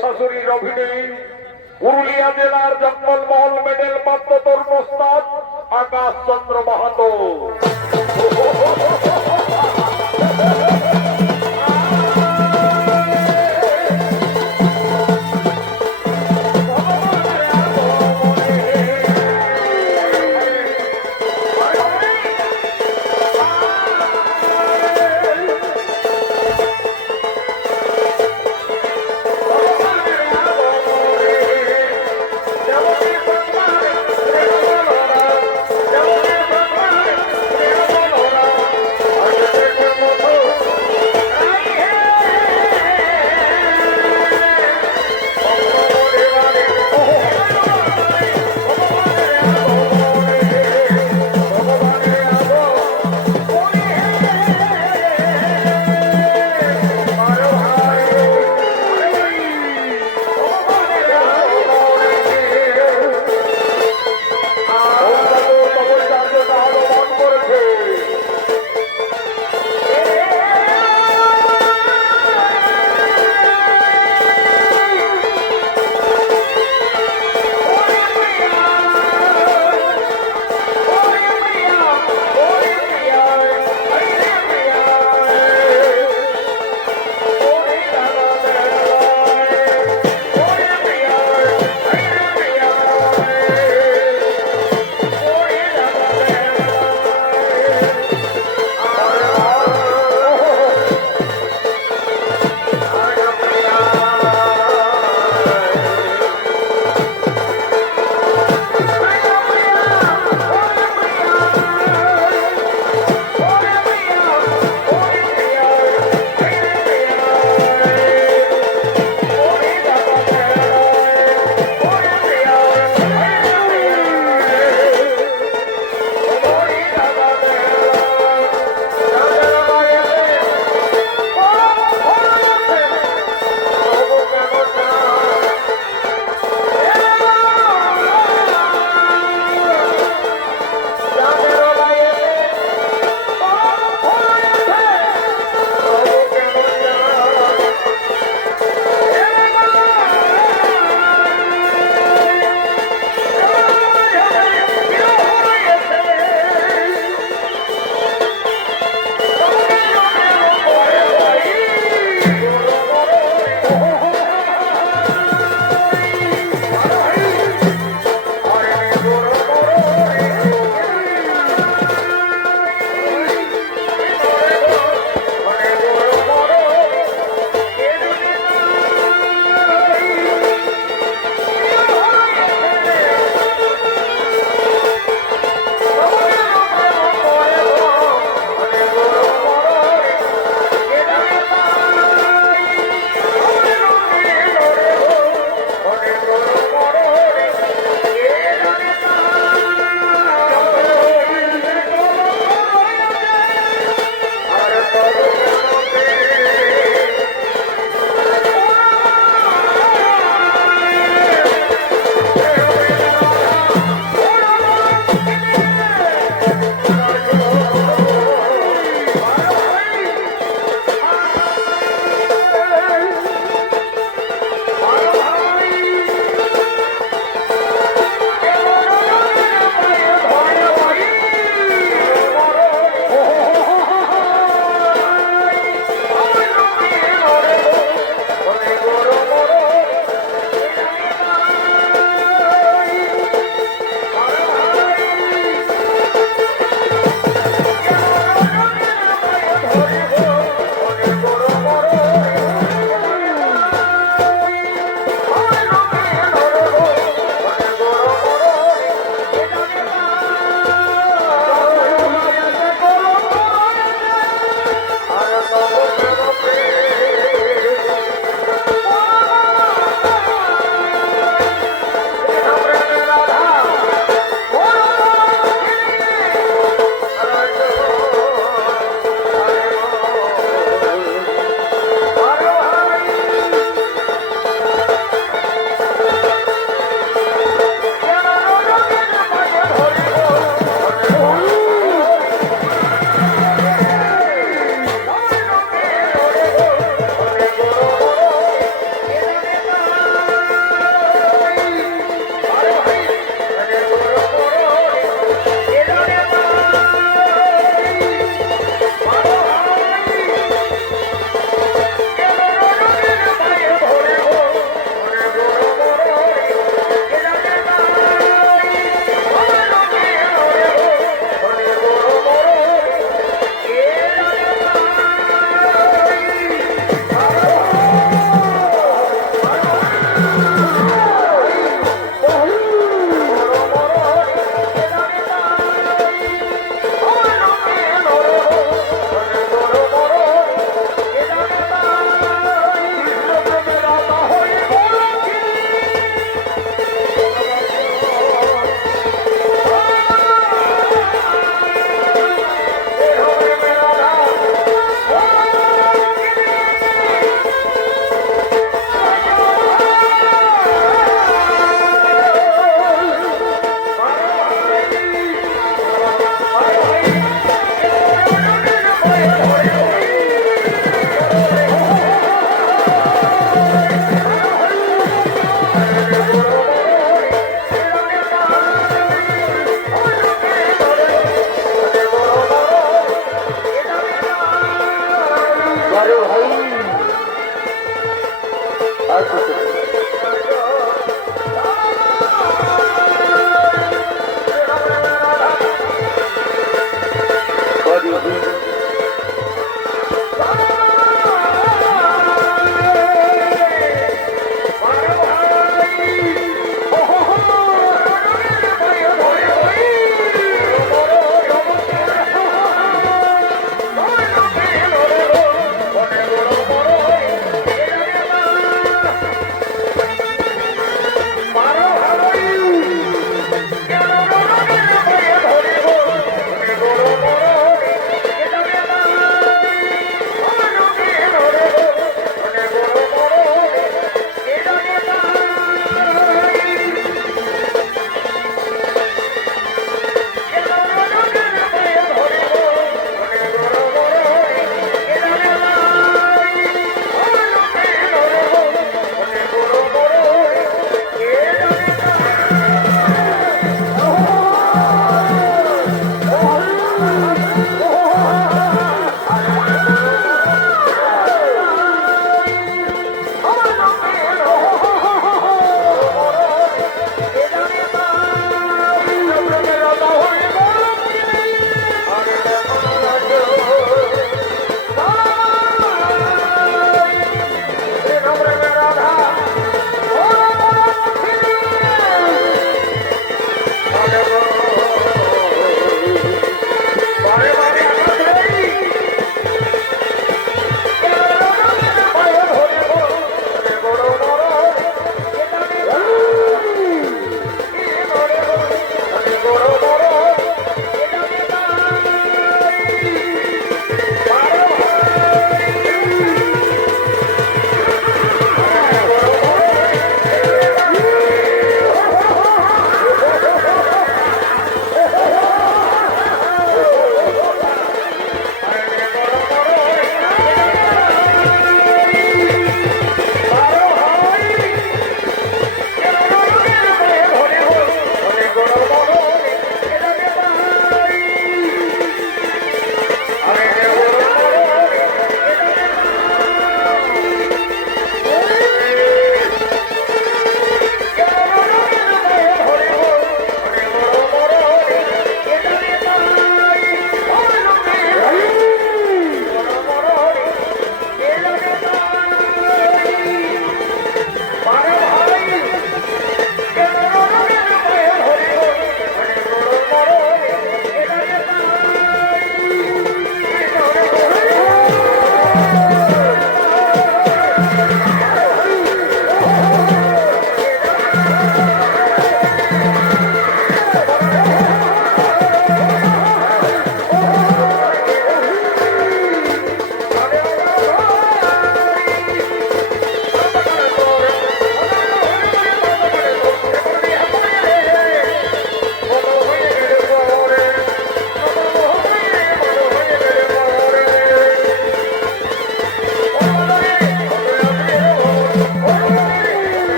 শাশুড়ির অভিনয় পুরুলিয়া জেলার জঙ্গলমহল মেডেল প্রাপ্ত তরুণ ওস্তাদ আকাশ চন্দ্র মাহাতো।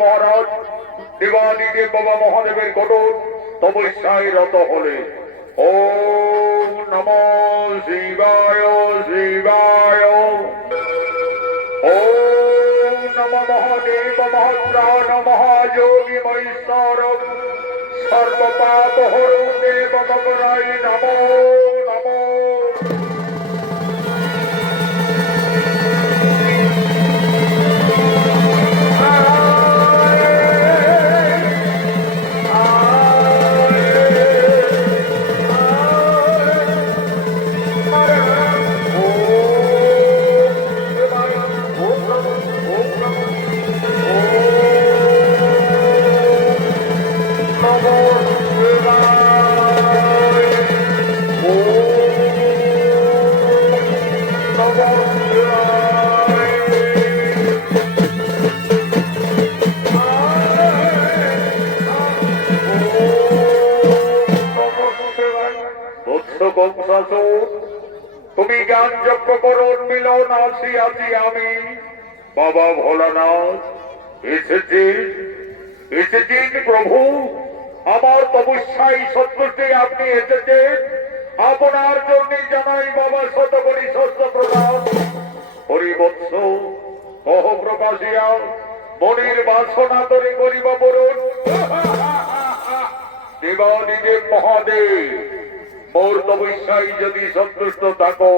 মহারাজ দেবাদিদেব বাবা মহাদেবের কঠোর তপস্যায় রত হলে। ওম নমো শিবায় শিবায়। ওম নমো মহাদেব মহাপ্রাণ মহাযোগী মহেশ্বর সর্বপাপ হরণ দেব মগরাই নমো নমো। তুমি জ্ঞান যজ্ঞ করুন মিলন আসিয়াছি আমি বাবা ভোলানাথ। এসেছেন প্রভু, আমার তপস্যায় সন্তুষ্টে আপনি এসেছেন। আপনার জন্য জানাই বাবা শতকরি শস্য প্রকাশ হরিবৎস কহ প্রকাশিয়া মনির বাসনা তরি করিব বরুণ। দেবাদিদেব মহাদেব, মোর তপস্যায় যদি সন্তুষ্ট থাকো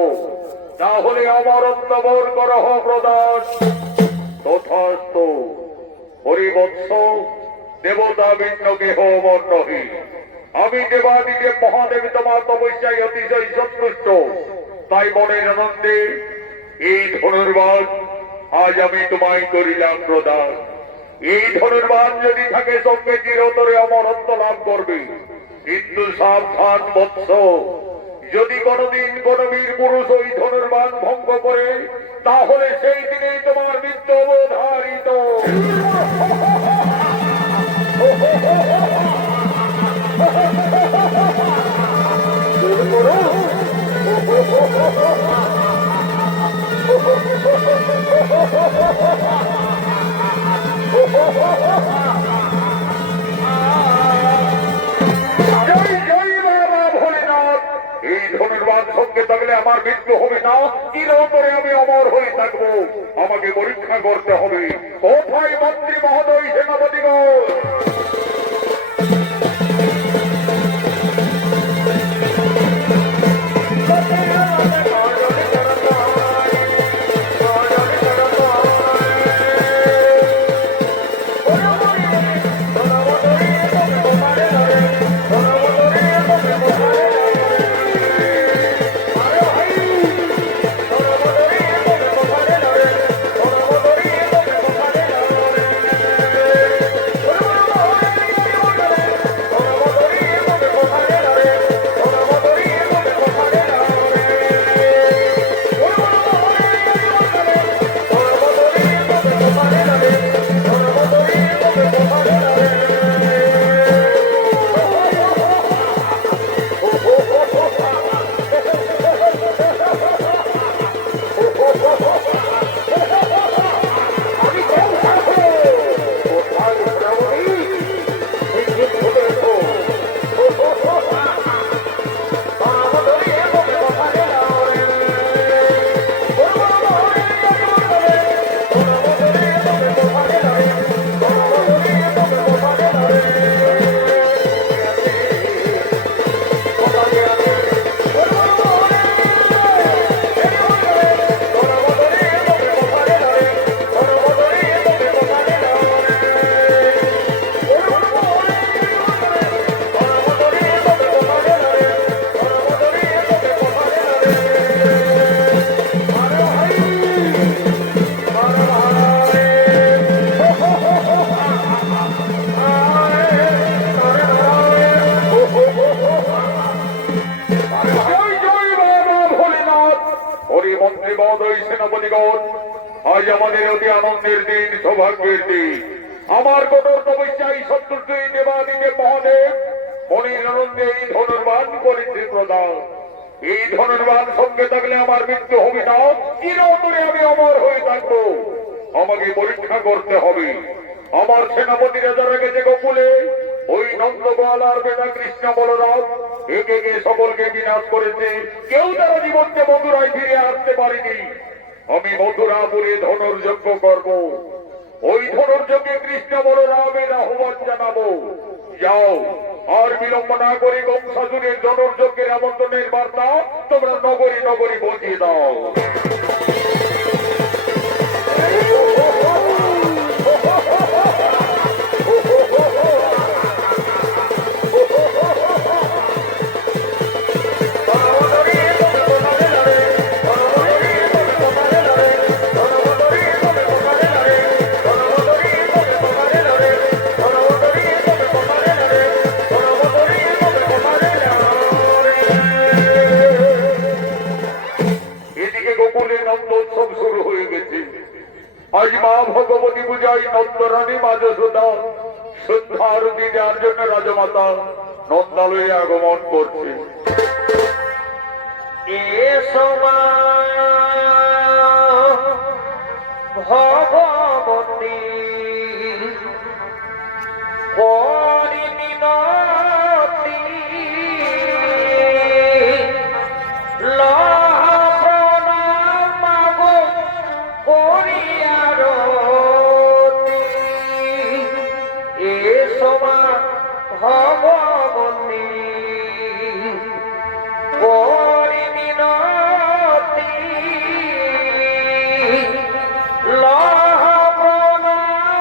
তাহলে আমার অন্তবর করহ প্রদান। তথাস্তু। হরিবৎস, দেবতা ভিন্ন কেহ মন নহি। আমি দেবাদিদেব মহাদেব তোমার তপস্যায় অতিশয় সন্তুষ্ট, তাই মনের আনন্দে এই ধনুর্বাণ আজ আমি তোমায় করিলাম প্রদান। এই ধনুর্বাণ যদি থাকে সঙ্গে চিরতরে অমরত্ব লাভ করবে। কিন্তু সাবধান বৎস, যদি কোনদিন কোন বীর পুরুষ ওই ধনুর্বাণ ভঙ্গ করে তাহলে সেই দিনেই তোমার মৃত্যু অবধারিত। এই ধনুর্বাণ সঙ্গে থাকলে আমার মৃত্যু হবে না, চিরতরে আমি অমর হয়ে থাকবো। আমাকে পরীক্ষা করতে হবে। কোথায় মন্ত্রী মহোদয় সেনাপতিগণ? আজ আমাদের অতি আনন্দের দিন, সৌভাগ্যের দিন। আমার কঠোর তপস্যায় সন্তুষ্ট দেবাদিদেব মহাদেব মনির আনন্দে এই ধনুর্বাণ করেছে প্রদান। এই ধনুর্বাণ সঙ্গে থাকলে আমার মৃত্যু হবে না, চিরতরে আমি অমর হয়ে থাকবো। আমাকে পরীক্ষা করতে হবে। আমার সেনাপতিরা যারা গেছে গোকুলে, ওই নন্দগোয়াল আর বেটা কৃষ্ণ বলরাম একে একে সকলকে বিনাশ করেছে। কেউ তারা জীবনকে মথুরায় ফিরে আসতে পারেনি। আমি মথুরাপুরে ধনুর্যজ্ঞ করব। ওই ধনুর্যজ্ঞে কৃষ্ণ বলরামের আহ্বান জানাবো। যাও, আর বিলম্ব না করে কংসাসুরের ধনুর্যজ্ঞের আমন্ত্রণের বার্তা তোমরা নগরী নগরী পৌঁছিয়ে দাও। নন্দোৎসব শুরু হয়ে গেছে। আজ মা ভগবতী পূজায় নন্দরানী মা যশোদা শ্রদ্ধা আরতি দেওয়ার জন্য রাজমাতা নন্দালয়ে আগমন করছে। এ সময় ভগবতী পরিমিনতি ভগবতী পরিমিনতি লহ প্রণাম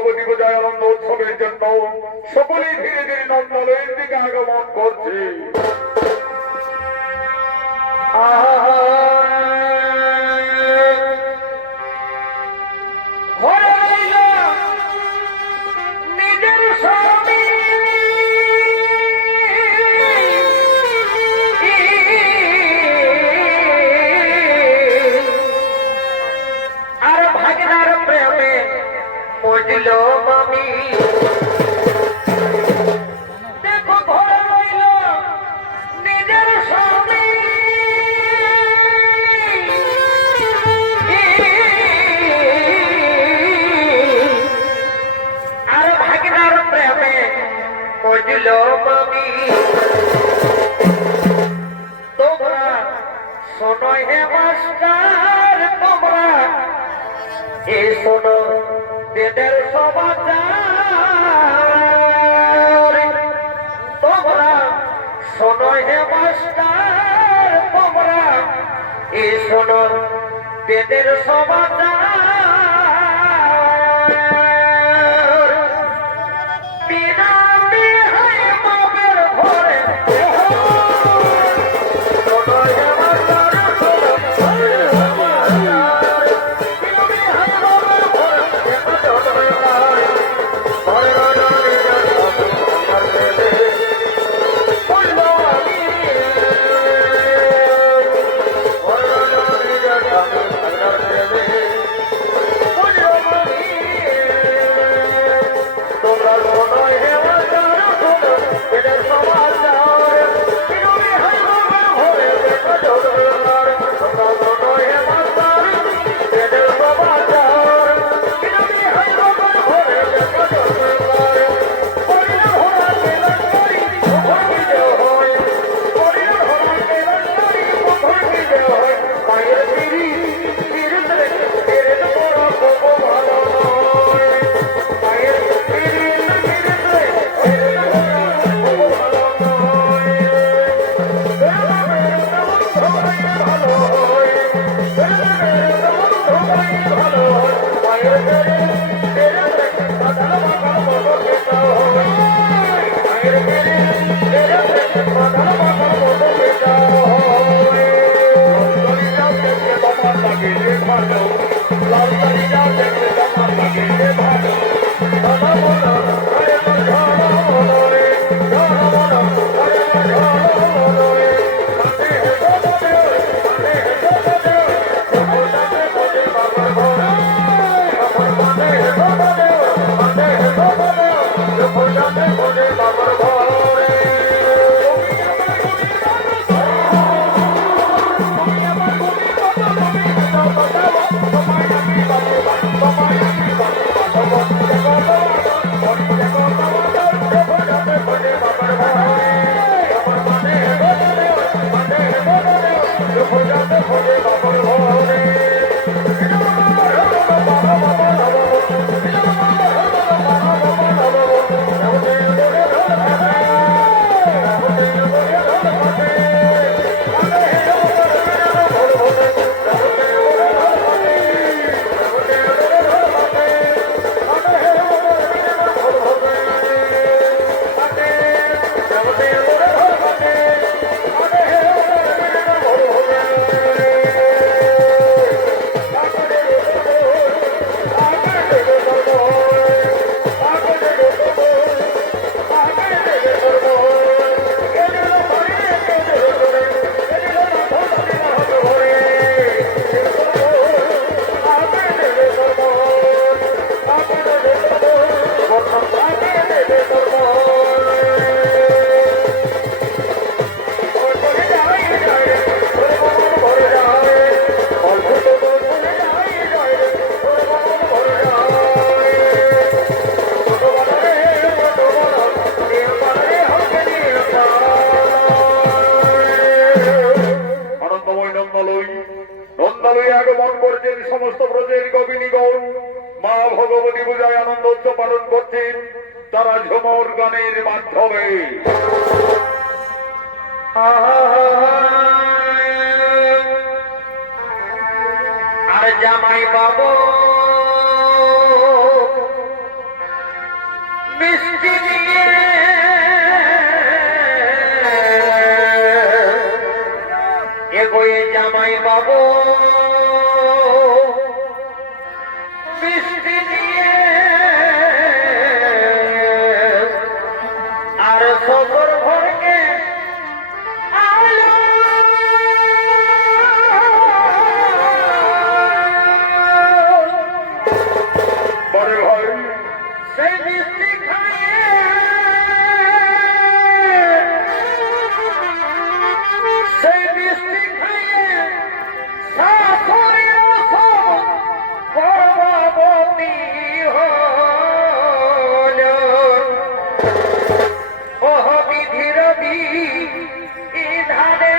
ভগবতী পূজায় আনন্দ উৎসবের জন্য সকলেই ধীরে ধীরে নন্দনের দিকে আগমন করছে। ঘরে রইল নিজের স্বামী, আর ভাগনার প্রেমে মজল মামি। দেখো ঘরে রইল নিজের স্বামী, আর ভাগনার প্রেমে মজল মামি। তোমরা শোনো হে মাস্টার, তোমরা এই শোনো বেদের সমাচার। তোমরা শোনো হে মাস্টার, তোমরা এই শোনো বেদের সমাচার। বিনা বিহায় বাবের ঘরে শোনো হে মাস্টার, শোনো হে মাস্টার। বিনা বিহায় বাবের ঘরে ঘরে রইল নিজের স্বামী, বলল আমি। ঘরে রইল নিজের স্বামী, ভাগনার প্রেমে বলল আমি। তোমরা শোনো হে মাস্টার, শোনো বেদের সমাচার। বিনা বিহায় বাবের ঘরে দেখা জোগাড়। তোমরা শোনো হে মাস্টার, বেদের সমাচার। বিনা বিহায় বাবের ঘরে দেখা জোগাড়। পরিণাম হরা কেলেঙ্কারি কখন কি যে হয়, পরিণাম হরা কেলেঙ্কারি কখন কি যে হয়। মায়ের পিরিত পিরিতে পিরিত বড় খুব ভালো নয়। মায়ের পিরিত পিরিতে পিরিত বড় খুব ভালো নয়। ভালো হয়, ভালো হয়। মায়ের পিরিতে মাথা মাথা মতো খেতে হয়। মায়ের পিরিতে মাথা মাথা মতো খেতে হয়। লাল দেখতে তোমার লাগে ভালো, লাল দেখতে তোমার লাগে ভালো। ঝালা মনা ঘরে ঝালা মনে, ঝালা মনা ঘরে ঝালা মনে। মাঝে হেসো দে, মাঝে হেসো দে, খোঁজাতে খোঁজে বাবার ঘরে। আমার মাঝে হেসো দে, মাঝে হেসো দে, খোঁজাতে খোঁজে বাবার ঘরে। নন্দালয়ে আগমন করছেন সমস্ত ব্রজের গোপিনীগণ। মা ভগবতী পূজায় আনন্দ উৎসব পালন করছেন তারা ঝুমুর গানের মাধ্যমে। আর জামাই বাবু এগোয়ে জামাই বাবু বৃষ্টি দিয়ে আর সদর ঘরকে আলো বড় ভাই সেই বৃষ্টি খাইয়ে সেই বৃষ্টি খাইয়ে শাশুড়ি গর্ভবতী হল ওহ বিধির বিধানে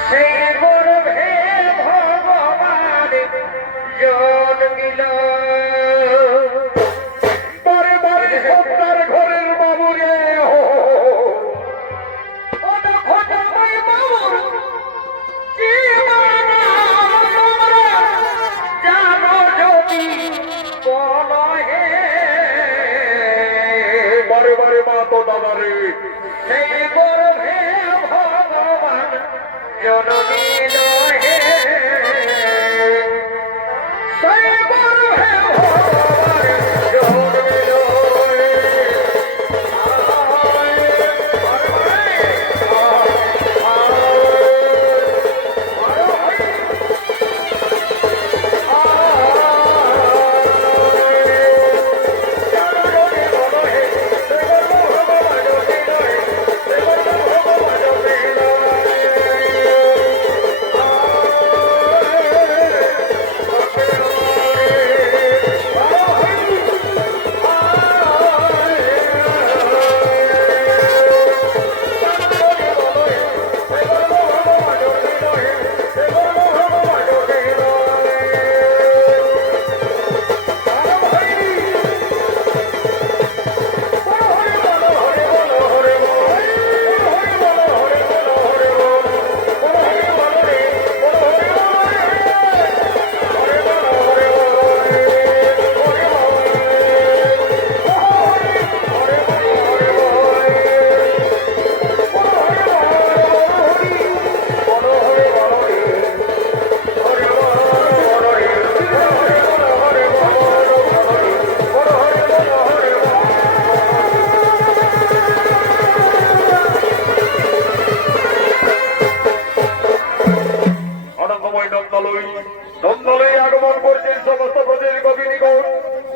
সেই গর্ভে ভগবান জন্মিল বারে বারে সত্তার ঘরের বাবু রে ও দেখো জামাই বাবুর জীবন তোমরা জানো যদি বলো হে বারে বারে মা তো দাদা রে সেই গর্ভে ভগবান জন্মিল হে সেই গর্ভে ভগবান জন্মিল হে আনন্দময় নন্দলই নন্দলই আগমন করছেন সমস্ত প্রজের কবিনিগণ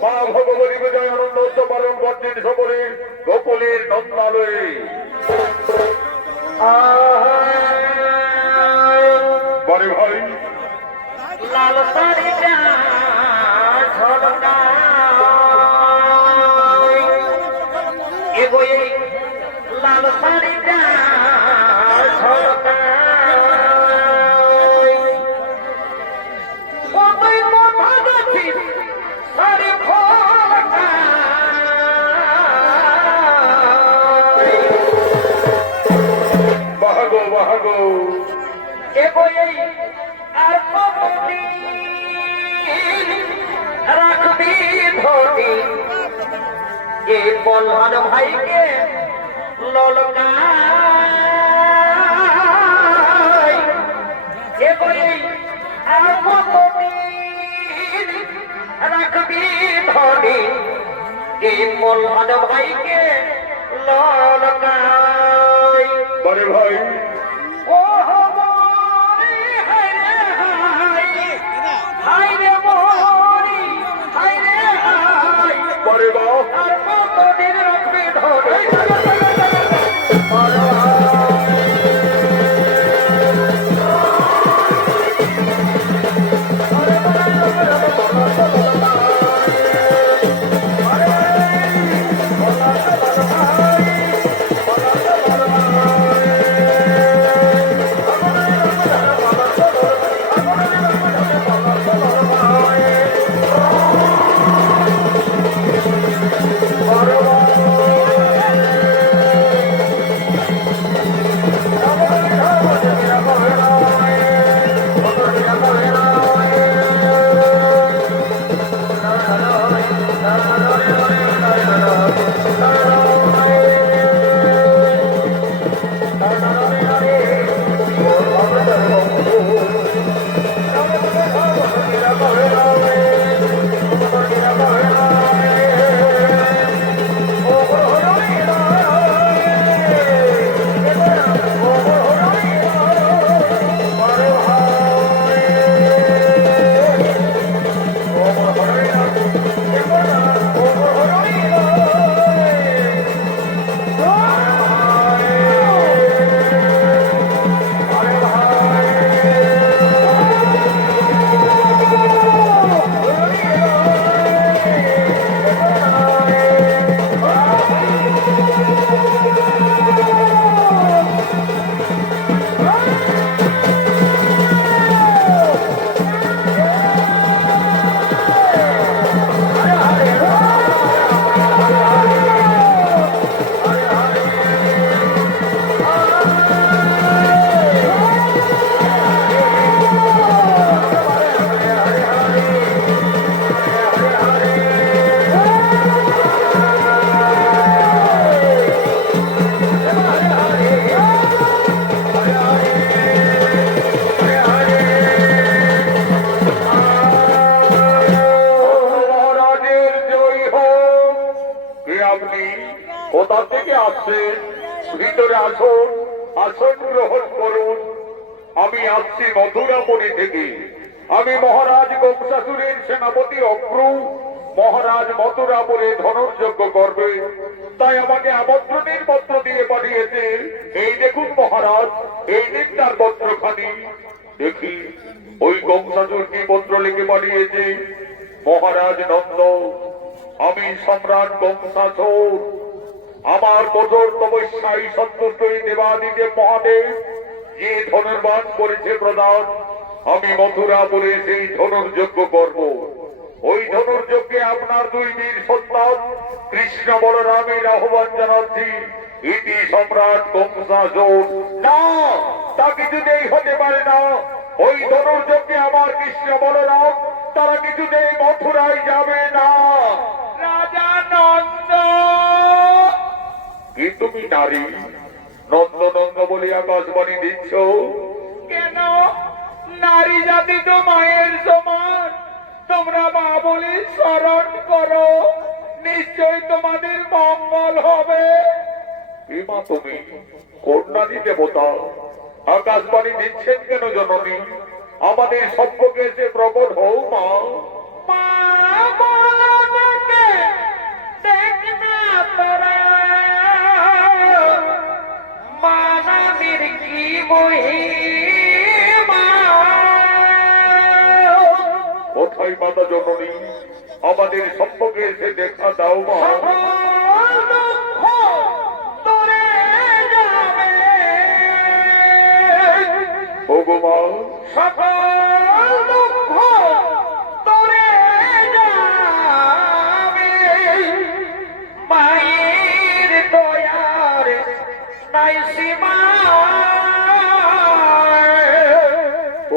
মা ভগবতী বিজয় আনন্দ উৎসব পালন করছেন সকলে গোকুলের নন্দালয়ে বড় ভাই লাল শাড়িটা ঝলকায় এগোয়ে লাল শাড়িটা ঝলকায় কতই কথা গেছিস শাড়ি ফলকায় বাহাগো বাহাগো এগোয়ে আর কতদিন রাখবি ধরি এ বলহান ভাইকে ললকাই এগোয়ে আর কতদিন রাখবি ধরি এ বলহান ভাইকে ললকাই বড় ভাই ও মরি হায়রে হায়রে মরি হায়রে হায় বড় বাপ আর কতদিন রাখবি ধরে আপনি কোথা থেকে আসছেন? ভিতরে আসুন, আসন গ্রহণ করুন। আমি আসছি মথুরাপুরী থেকে। আমি মহারাজ কংসাসুরের সেনাপতি অক্রু। মহারাজ মথুরাপুরে ধনুর্যজ্ঞ করবে, তাই আমাকে আমন্ত্রণের পত্র দিয়ে পাঠিয়েছে। এই দেখুন মহারাজ, এই দিন তার পত্রখানি। দেখি ওই কংসাসুর কি পত্র লিখে পাঠিয়েছে। মহারাজ নন্দ, আমি সম্রাট কংসাসুর। আমার কঠোর তপস্যায় সন্তুষ্ট এই দেবাদিদেব মহাদেব যে ধনুর্বাণ করেছে প্রদান, আমি মথুরাপুরে সেই ধনুর্যজ্ঞ করব। ওই ধনুর্যজ্ঞে আপনার দুই বীর সন্তান কৃষ্ণ বলরামের আহ্বান জানাচ্ছি। ইতি সম্রাট কংসাসুর। না, তা কিছুতেই হতে পারে না। ওই ধনুর্যজ্ঞে আমার কৃষ্ণ বলরাম তারা কিছুতেই মথুরায় যাবে না। রাজা নন্দ, কি তুমি নারী নন্দ নন্দ বলে আকাশবাণী দিচ্ছ? কেন? নারী জাতি তো মায়ের সমান। তোমরা মা বলে স্মরণ করো, নিশ্চয় তোমাদের মঙ্গল হবে। এ মা তুমি কন্যাদি দেবতা, আকাশবাণী দিচ্ছেন কেন জননী? আমাদের সভ্যকে এসে প্রকট হও মা। মা বলো দেখে, দেখ না তোরা মানবীর কি মহিমা। কোথায় মাতা জননী? আমাদের সভ্যকে এসে দেখা দাও মা। সকল দুঃখ দূরে যাবে, ওগো মা, সকল দুঃখ দূরে যাবে। মায়ের দয়ার নাই সীমা।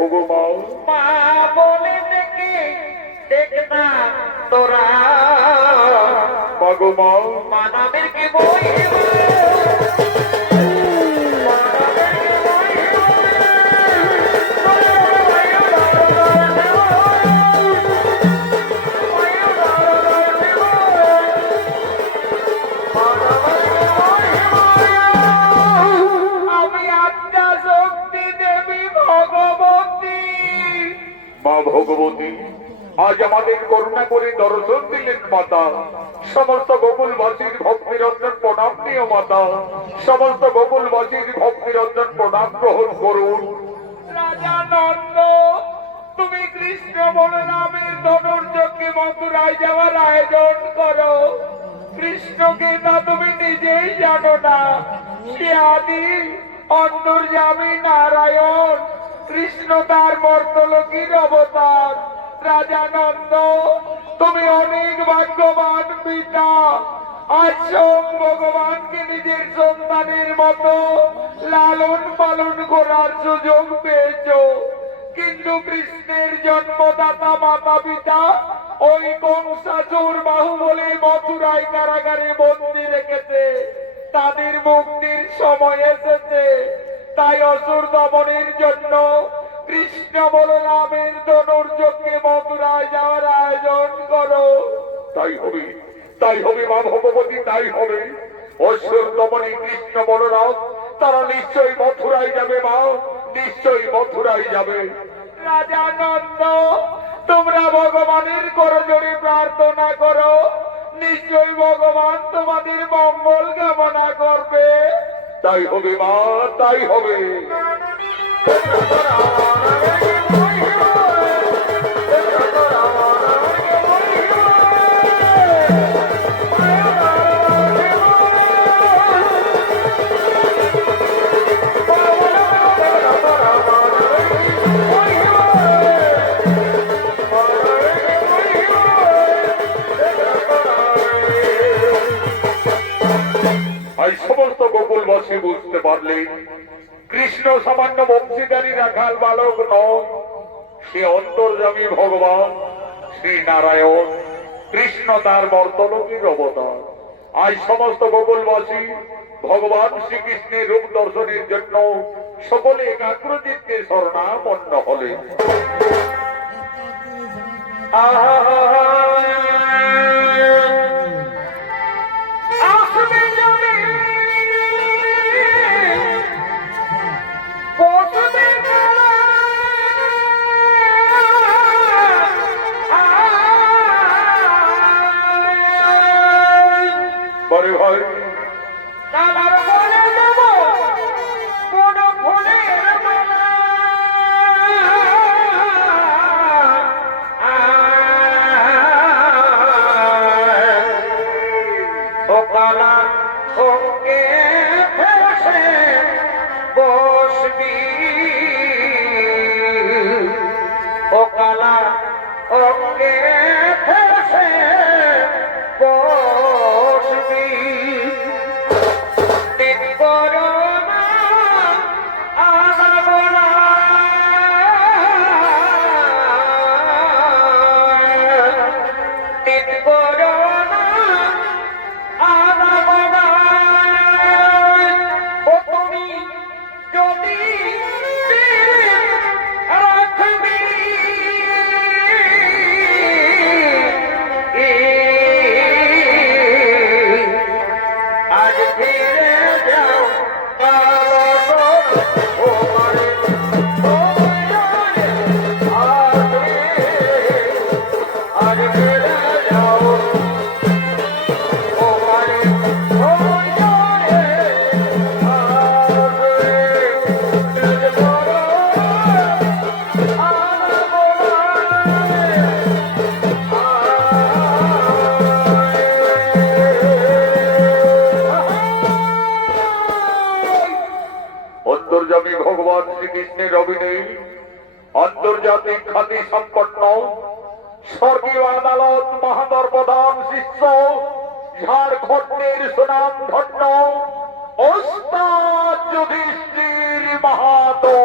ওগো মা, মা বলে দেখে, দেখ না তোরা মাগো মা, মানবের কি মহিমা। আমি আত্মা শক্তি দেবী ভগবতী। মা ভগবতী, আজ আমাদের করুণা করে দর্শন দিলেন মাতা। সমস্ত গোকুলবাসীর ভক্তিরঞ্জন প্রণাম নিও মাতা। সমস্ত গোকুলবাসীর ভক্তিরঞ্জন প্রণাম গ্রহণ করুন। রাজা নন্দ, তুমি কৃষ্ণ বলরামের ধনুর্যজ্ঞে মথুরায় যাওয়ার আয়োজন করো। কৃষ্ণকে তা তুমি নিজেই জানো না। সে আদি অন্তর্যামী নারায়ণ। কৃষ্ণ তার মর্তলোকীর অবতার। রাজা নন্দ, তুমি অনেক ভাগ্যবান পিতা। আজ স্বয়ং ভগবানকে নিজের সন্তানের মতো লালন পালন করার সুযোগ পেয়েছ। কিন্তু কৃষ্ণের জন্মদাতা মাতা পিতা ওই কংসাসুর বাহুবলে মথুরায় কারাগারে বন্দী রেখেছে। তাদের মুক্তির সময় এসেছে। তাই অসুর দমনের জন্য কৃষ্ণ বলরামের ধনুর্যজ্ঞে মথুরায় যাওয়ার আয়োজন করো। তাই হবে, তাই হবে মা ভগবতী, তাই হবে। অসুর দমনে কৃষ্ণ বলরাম তারা নিশ্চয়ই মথুরায় যাবে মা, নিশ্চয়ই মথুরায় যাবে। রাজা নন্দ, তোমরা ভগবানের করজোড়ে প্রার্থনা করো। নিশ্চয়ই ভগবান তোমাদের মঙ্গল কামনা করবে। তাই হবে মা, তাই হবে। আজ সমস্ত গোকুলবাসী বুঝতে পারলেন কৃষ্ণ সামান্য বংশীধারী রাখাল বালক নন, সে অন্তর্যামী ভগবান শ্রী নারায়ণ। কৃষ্ণ তার মর্তলোকীর অবতার। আজ সমস্ত গোকুলবাসী ভগবান শ্রীকৃষ্ণের রূপ দর্শনের জন্য সকলে একাগ্রচিত্তে শরণাপন্ন হলেন। পরে ভাই কালার বলে দেব কোন ফুলের মালা ও কালা ওকে ফেসে বসবি ও কালা ওকে ফেসে বসবি তিন করোনা আনাগোনা তিন করোনা আনাগোনা ও তুমি যদি রাখবি আজ ফিরে যাও কালো ও মারে ও জানে আজ ফিরে যাও ও মারে ও জানে অন্তর্যামী ভগবান শ্রীকৃষ্ণের অভিনয় আন্তর্জাতিক খ্যাতি সম্পন্ন স্বর্গীয় আদালত মহাদর প্রধান শিষ্য ঝাড়খণ্ডের সুনাম ধন্য ওস্তাদ যুধিষ্ঠির মাহাতো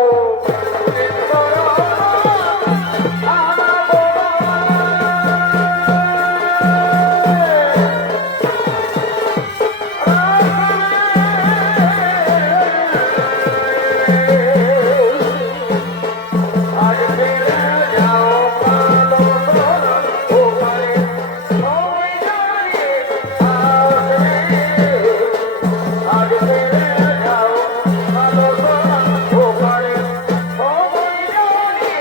আজ ফিরে যাও কালো ও মারে ও জানে আজ ফিরে যাও কালো ও মারে ও জানে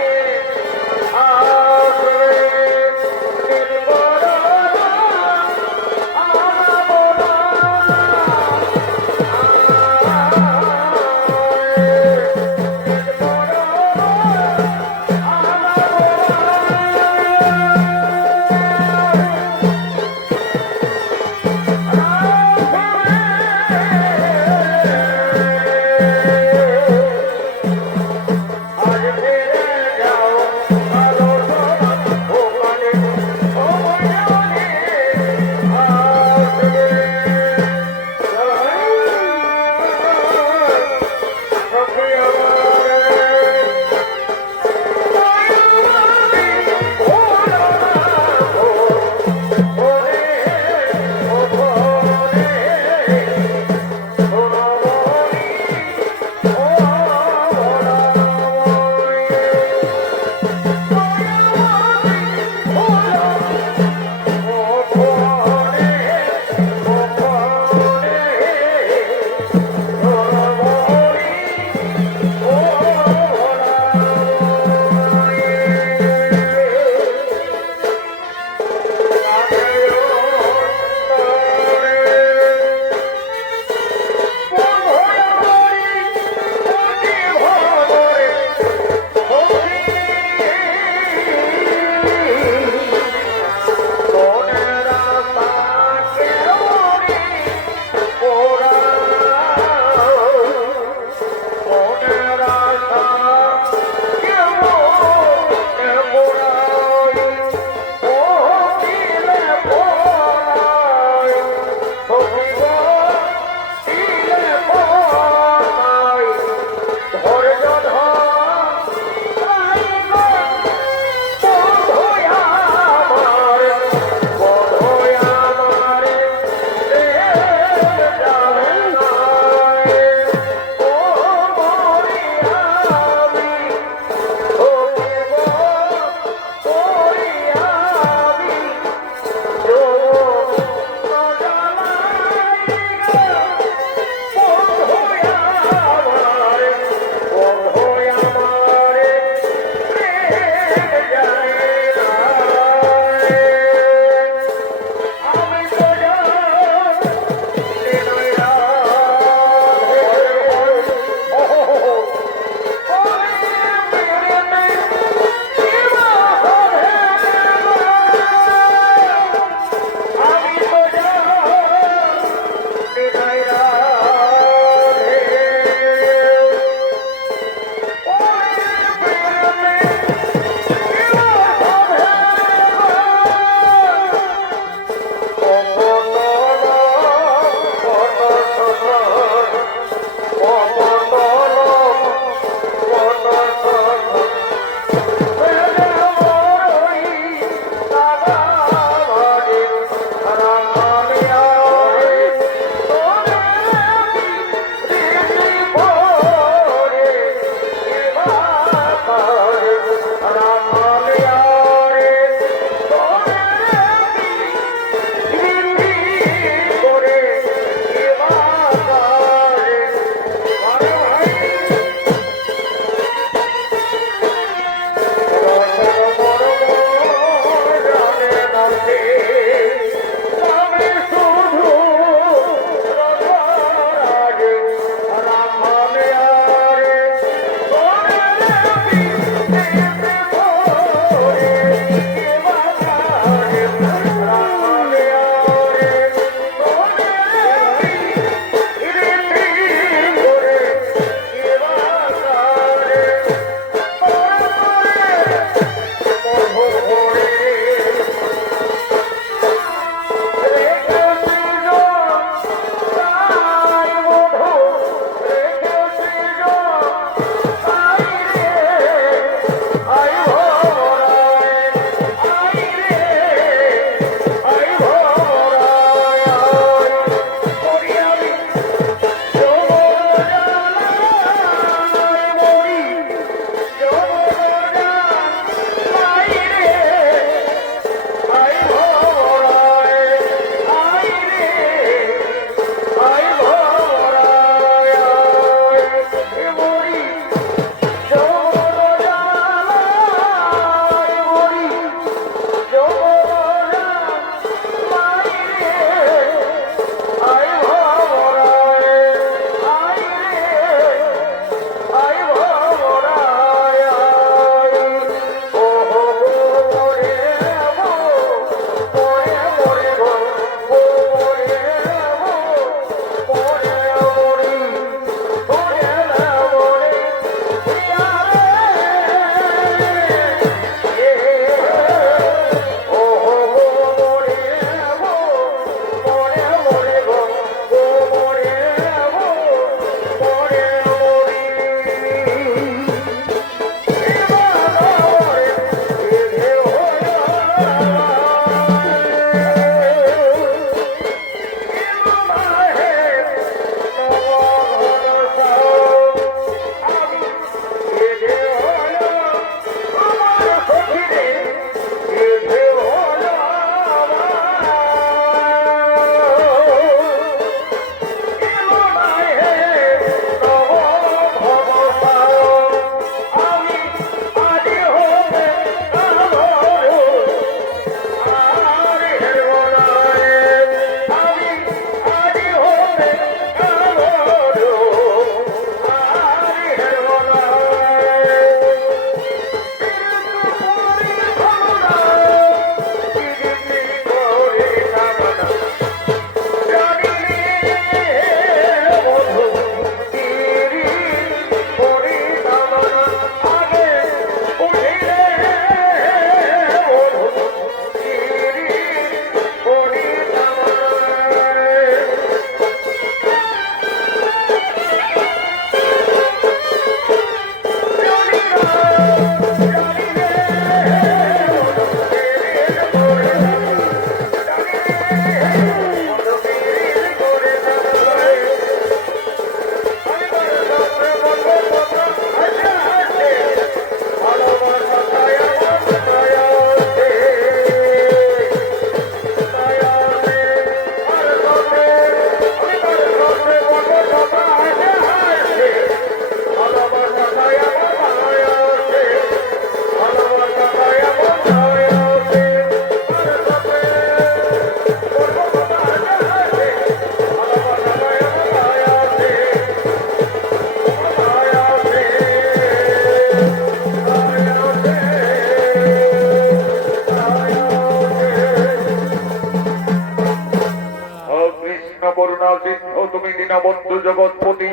সিদ্ধ তুমি দীনবন্ধু জগৎপতি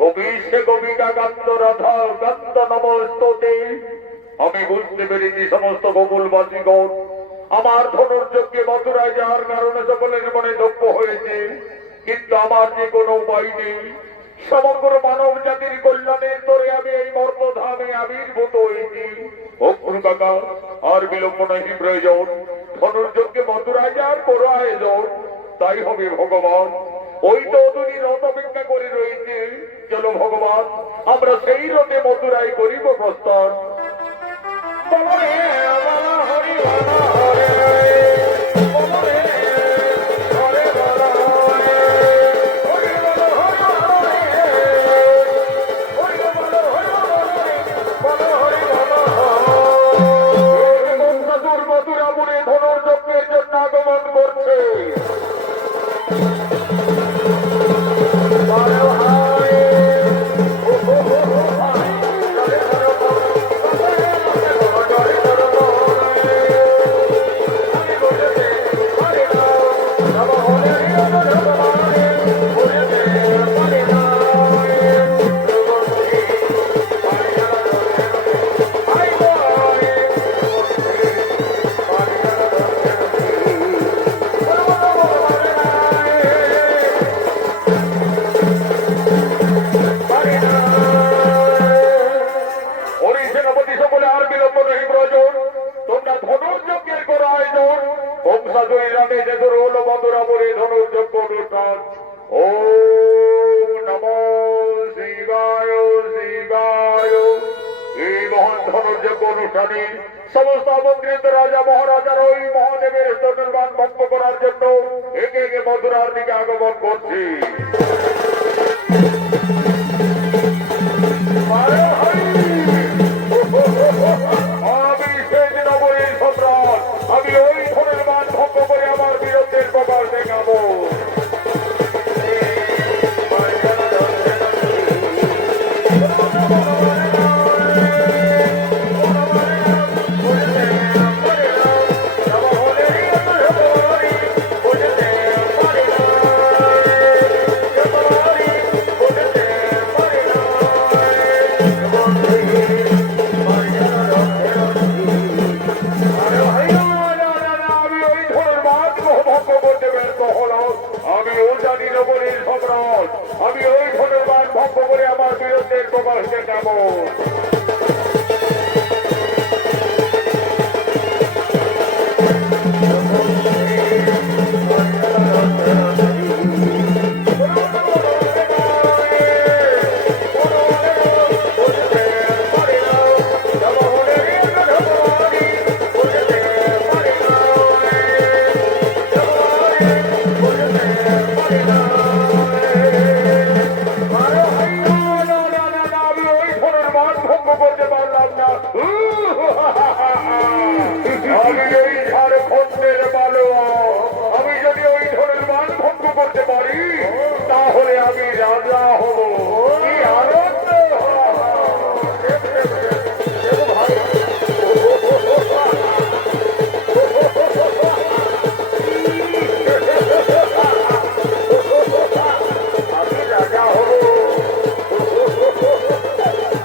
গোপীশে গোপিকা কান্ত রাধা কান্ত নমস্ততে। আমি বুঝতে পেরেছি সমস্ত গোকুলবাসীগণ আমার ধনুর্যজ্ঞে মথুরায় যাওয়ার কারণে সকলের মনে দুঃখ হয়েছে, কিন্তু আমার যে কোনো উপায় নেই। সমগ্র মানব জাতির কল্যাণের তরে আমি এই মর্মধামে আবির্ভূত হয়েছি। অগ্রু কাকা আর বিলম্ব নাহি প্রয়োজন, ধনুর্যজ্ঞে মথুরায় যাওয়ার বড় আয়োজন তাই হবে ভগবান। ওই তো অদূরী রথ অপেক্ষা করে রয়েছে, চলো ভগবান আমরা সেই রথে মথুরায় করিব প্রস্থান। মথুরাপুরে ধনুর্যজ্ঞের জন্য আগমন করছে। সমস্ত অবকৃত রাজা মহারাজার ওই মহাদেবের ধনুর্বাণ ভঙ্গ করার জন্য একে একে মথুরার দিকে আগমন করছে। আমি সেই নগরীর সম্রাট, আমি ওই ধনুর্বাণ ভঙ্গ করে আমার বীরত্বের প্রকাশ দেখাবো। আমি ওই ধনুর্বাণ ভঙ্গ করে আমার বীরত্বের প্রকাশ দেখাবো। আমি এই ঝাড়খণ্ডের মালোয়া, আমি যদি ওই ধনুর্বাণ ভঙ্গ করতে পারি তাহলে আমি রাজা হব। কি আনন্দ! আমি রাজা হব,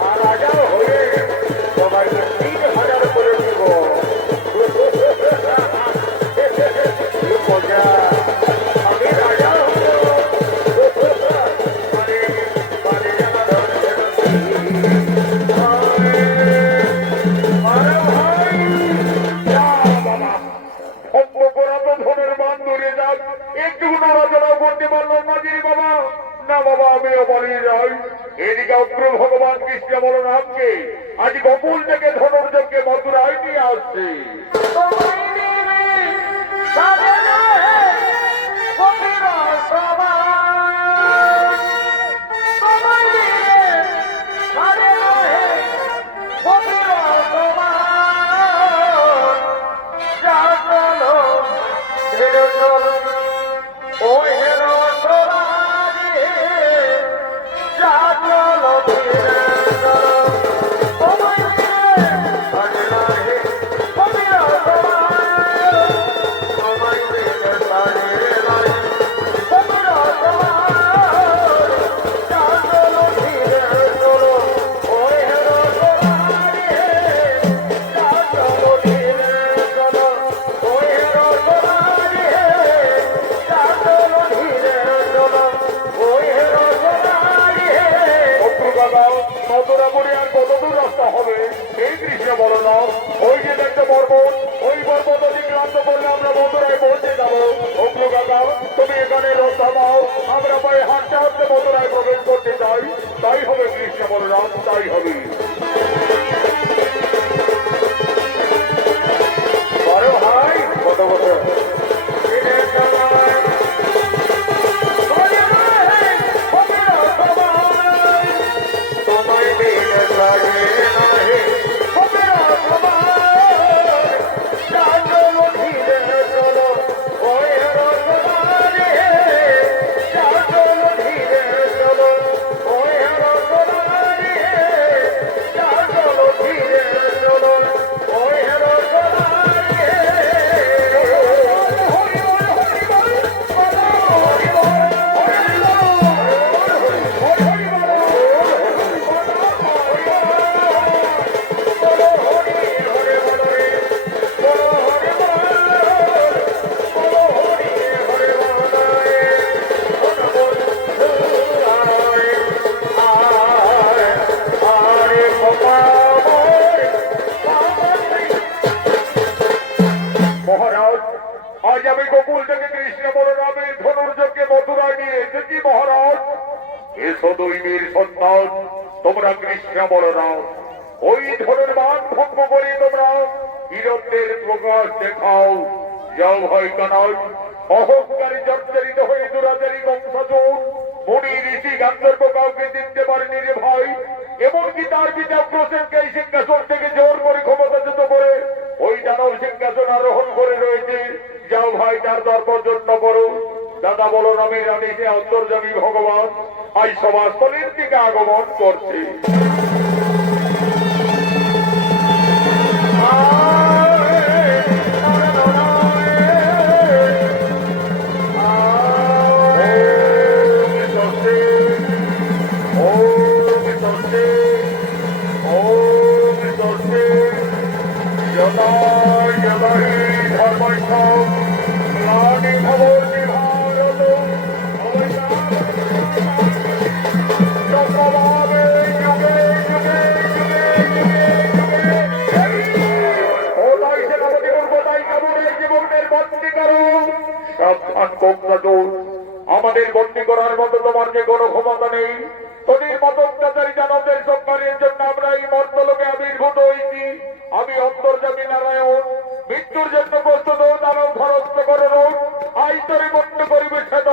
আর রাজা হয়ে সবাইকে 3000 করে দিব। আমি রাজা হব। একটু নড়াচড়াও করতে পারলাম না যে বাবা, না বাবা আমিও পালিয়ে যাই। এদিকে অগ্র ভগবান কৃষ্ণ বলরামকে আজ গোকুল থেকে ধনুর্যজ্ঞে মথুরায় নিয়ে আসছে। রাস্তা হবে এই কৃষ্ণ বলরাম। ওই যে দেখতে পর্বত, ওই পর্বত অতিক্রান্ত করলে আমরা মথুরায় পৌঁছে যাবো। অগ্র কাকা, তুমি এখানে রথ থামাও, আমরা পায়ে হাঁটতে হাঁটতে মথুরায় প্রবেশ করতে চাই। তাই হবে কৃষ্ণ বলরাম, তাই হবে। বড় ভাই কত বছর দিনের সময় বলে ভাই হবে না সময় তোমায় দিনে লাগে নহে হবে না সময় চলো ধীরে চলো ওই রসমারে চলো ধীরে চলো ওই রসমারে চলো ধীরে চলো ওই রসমারে মহারাজ, আজ আমি গোকুল থেকে কৃষ্ণ বলরামের ধনুর্যকে মথুরায় নিয়ে এসেছি মহারাজ। এসো দুই বীর সন্তান, তোমরা কৃষ্ণ বলরাম। ওই ধনুর মান ভঙ্গ করে তোমরা বীরত্বের প্রকাশ দেখাও। যাও ভয় কানাই, অহংকারী জর্জরিত হয়ে দুরাচারী বংশজন মুনি ঋষি গান্ধর্ব কাউকে জিততে পারেনি রে ভাই। এমনকি তার পিতা প্রসেনকে এই সিংহাসন থেকে জোর করে ক্ষমতাচ্যুত করে ওই দানব সিংহাসন আরোহণ করে রয়েছে। যাও ভাই, তার দর্প যত্ন করো। দাদা বলরামের আদেশে অন্তর্যামী ভগবান আজ সভাস্থলের দিকে আগমন করছে। সাবধান কোকরাজোর, আমাদের বন্দী করার মতো তোমার যে কোনো ক্ষমতা নেই। তোদের মতো অত্যাচারী দানবদের সংহারের জন্য আমরা এই মর্তলোকে আবির্ভূত হয়েছি। আমি অন্তর্যামী নারায়ণ, মৃত্যুর জন্য প্রস্তুত দানব ধ্বস্ত করো। আই তোরে বন্ধ করিবে খেত।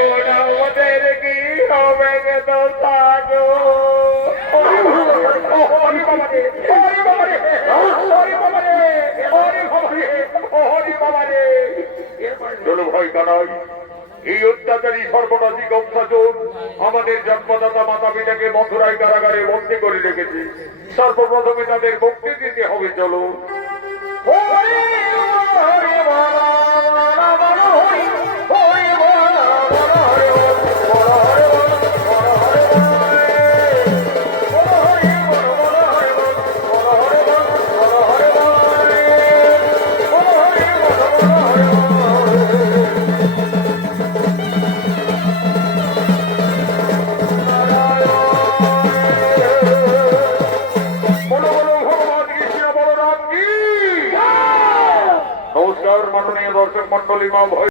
এখন আমাদের কি হবে গে তো সাজো হরি বাবা রে হরি বাবা রে হরি বাবা রে হরি বাবা রে হরি বাবা রে চলো ভয় কানাই, এই অত্যাচারী সর্বনাশী কংসাচোর আমাদের জন্মদাতা মাতা পিতাকে মথুরায় কারাগারে বন্দী করে রেখেছে। সর্বপ্রথমে তাদের মুক্তি দিতে হবে। চলো। হরি হরি বাবা বাবা হরি হরি বাবা বাবা হরি নমস্কার মাননীয় দর্শক মন্ডলী, মা ভয়